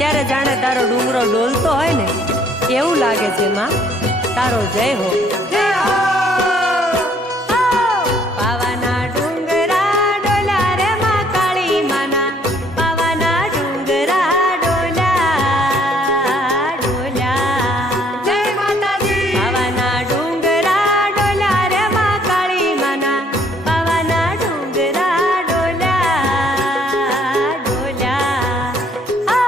ત્યારે જાણે તારો ડુંગરો ડોલતો હોય ને એવું લાગે છે માં. તારો જય હો.